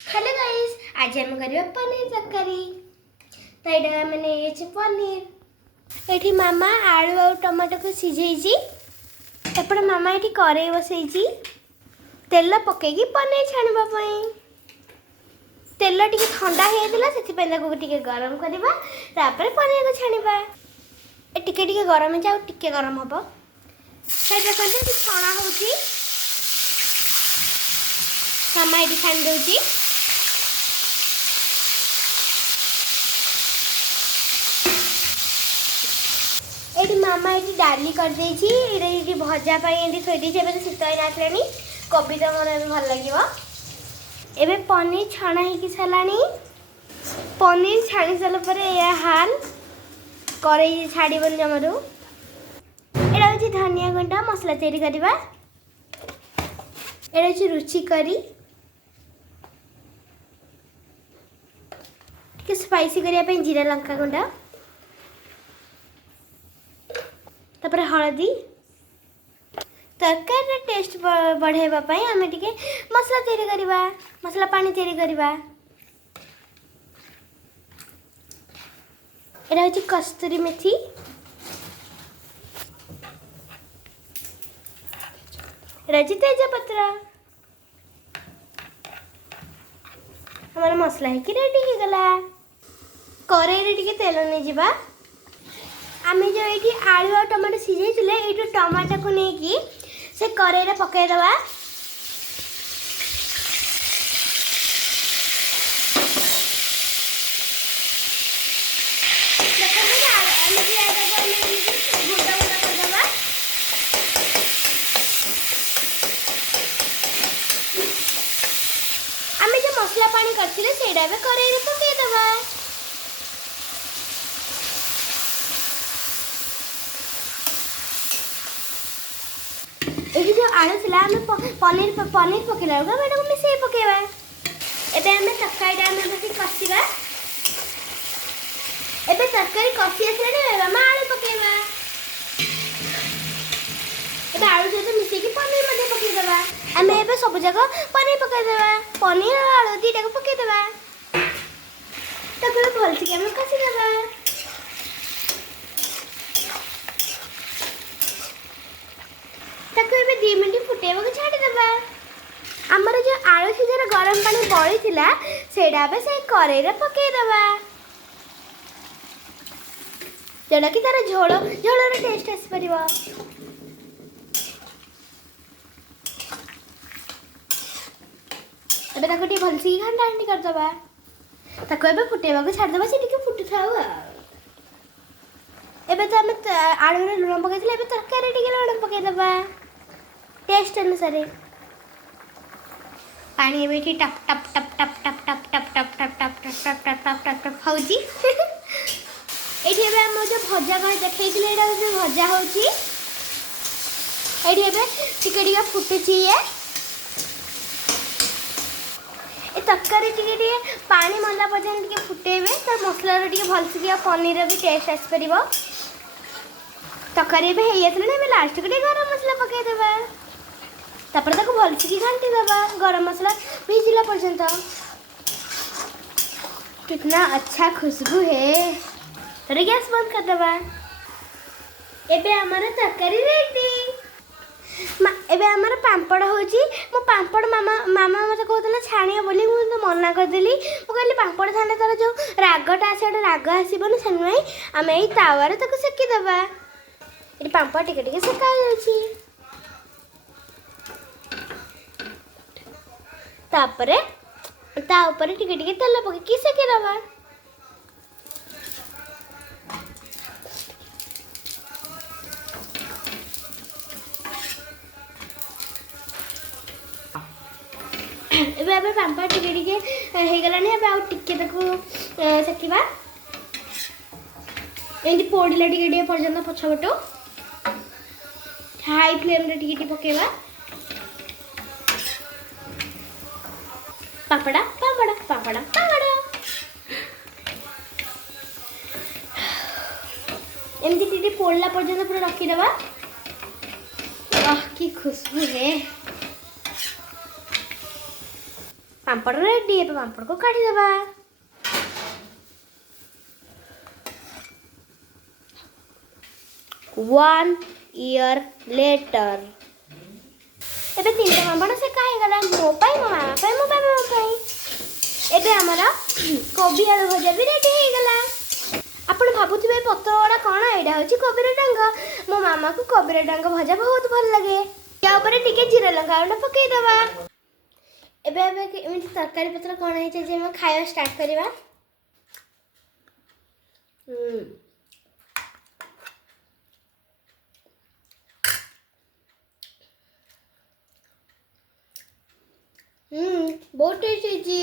Hello guys, आज हम करियो पनीर तरकारी। तो एटा मैंने ये पनीर एठी मामा आलू और टमाटो को सिझेइजी। एपटे मामा एठी करेई बसैजी तेल पकेगी पनीर छाणिबा पई। तेल टिके ठंडा हे दिला सेति पे ताको टिके गरम करबा, तापर पनीर को छाणिबा। ए टिके गरम जाऊ, टिके गरम हबो। सेटा करते छाणा होची। मामा एठी छाण दोची। एटी मामा एटी डाली कर देछि। एटी भजा पाई एटी थोई देछि। एबे शीत आई नाटलेनी कोबी तो मन एबे भल लागिवो। एबे पनीर छाणा ही कि सलानी। पनीर छाणी साला परे या हाल करेई छाड़ीबन जमरू। एटा होछि धनिया गुंडा मसला तैयारी करबा। एटा होछि रुचि करी के स्पाइसी करिया पे जीरा लंका गुंडा, तापर हळदी। तरकारी टेस्ट बढ़ेबा पई आमे टिके मसला तैयारी करबा, मसला पानी तैयारी करबा। एटा होछि कस्तूरी मेथी, एटा होछि तेजपत्र। हमारा मसला है कि रेडी हो गला। करेई रे टिके तेल नै जिबा। आमे जो एठी आलू और टमाटो सिझेइथिले एठो टमाटो को नेकी से करेई रे पकाई दबा। आमे जो मसला पानी करथिले सेडा बे करेई रे पकाई दबा। एठी जो आलू थिला आमे पनीर पकेला बेटा को मिसेई पकेबा। एबे आमे तरकारी आमे बसी कसिबा। एबे तरकारी कसी आसले ने मामा आलू पकेबा। एबे आलू सहित मिसेई कि पनीर मध्ये पकेई देबा। आमे एबे सब जगह पनीर पकेई देबा। पनीर और आलू दीटा को पकेई देबा। तापर भल से आमे कसी देबा। ताको एबे 2 मिनिट फुटेबा को छाडी देबा। हमर जो आलू सिझार गरम पानी बळी थिला सेडा बे से करेई रे पकेई देबा। जेडा कि तार झोल रे टेस्ट आस परिबो। एबे ताको टी भलसी घंटा हंडी कर देबा। ताको एबे फुटेबा को छाडी देबा। से टिके फुटु थाउ। एबे तो हम आलू रे लुण पकाई थिले। एबे तरकारी टिके लुण पकाई देबा टेस्ट अनुसार। पानी एबे टी टप टप टप टप टप टप टप टप टप टप टप टप टप टप टप होउची। एठी एबे हम जो भजा कहि देखैथिले एटा जो भजा होउची। एठी एबे टिके टिके फुटुची। ए तरकारी टिके पानी मला पर्यंत टिके फुटेबे त मसला रे टिके भलसी के पनीर भी टेस्ट आस परिबो। तरकारी भी हेई आसले ने एबे लास्ट के गरम मसला पकाई देबा। तापर ताको भलसी की घंटी देबा गरम मसला भिजिला पर्यंत। कितना अच्छा खुशबू है। तो गैस बंद कर देबा। एबे हमारा तरकारी रेडी। एबे हमारा पांपड़ होची। मो पांपड़ मामा मते कहतला छाणिया बोली मु तो मना कर देली। मु कहली पांपड़ थाने तार जो रागटा आसे राग आसीबो न सनमई आमे एई तावारे ताको सेकी देबा। एटी पांपड़ टिके टिके सेका जाउची। तापरे ता ऊपर टिके टिके तेल पके की सेके देबा। एबे एबे पांपड़ टिके टिके हे गलानी। एबे आ टिके ताको सेकिबा। एंडी पोडिला टिके टिके पर्यंत पछबटो हाई फ्लेम रे टिके टिके पकेबा। पापड़ा पापड़ा पापड़ा पापड़ा एमती टिके पोड़ला पर्यंत पूरा रखी देबा। वाह की खुशबू है। पापड़ रेडी है पापड़ को काटी देबा 1 year later एबे तीनटा पापड़ से काहे गला मो पाई मो मामा पाई मो पाई एबे हमरा कोबी आलू भजा भी रेडी हे गला आपण भाबुथिबे पत्रोड़ा कोन एडा होची कोबीर डांग मो मामा को कोबीर डांग भजा बहुत भल लगे या ऊपर टिके जीरा लंका उडा पकई दबा एबे एमिति तरकारी पत्र कोन हे जे हम खाया स्टार्ट करबा बहुत टेस्टी जी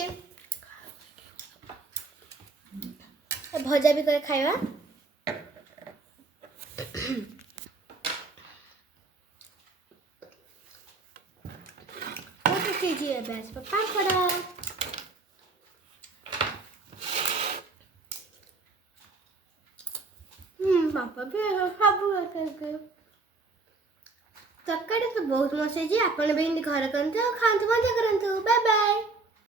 भजा भी करे खाइबा बहुत टेस्टी जी है बस पापड़ पापा भी सब करके तक्का तो बहुत मस्त है जी आपण भी घर करते खाते मजा करते बाय बाय।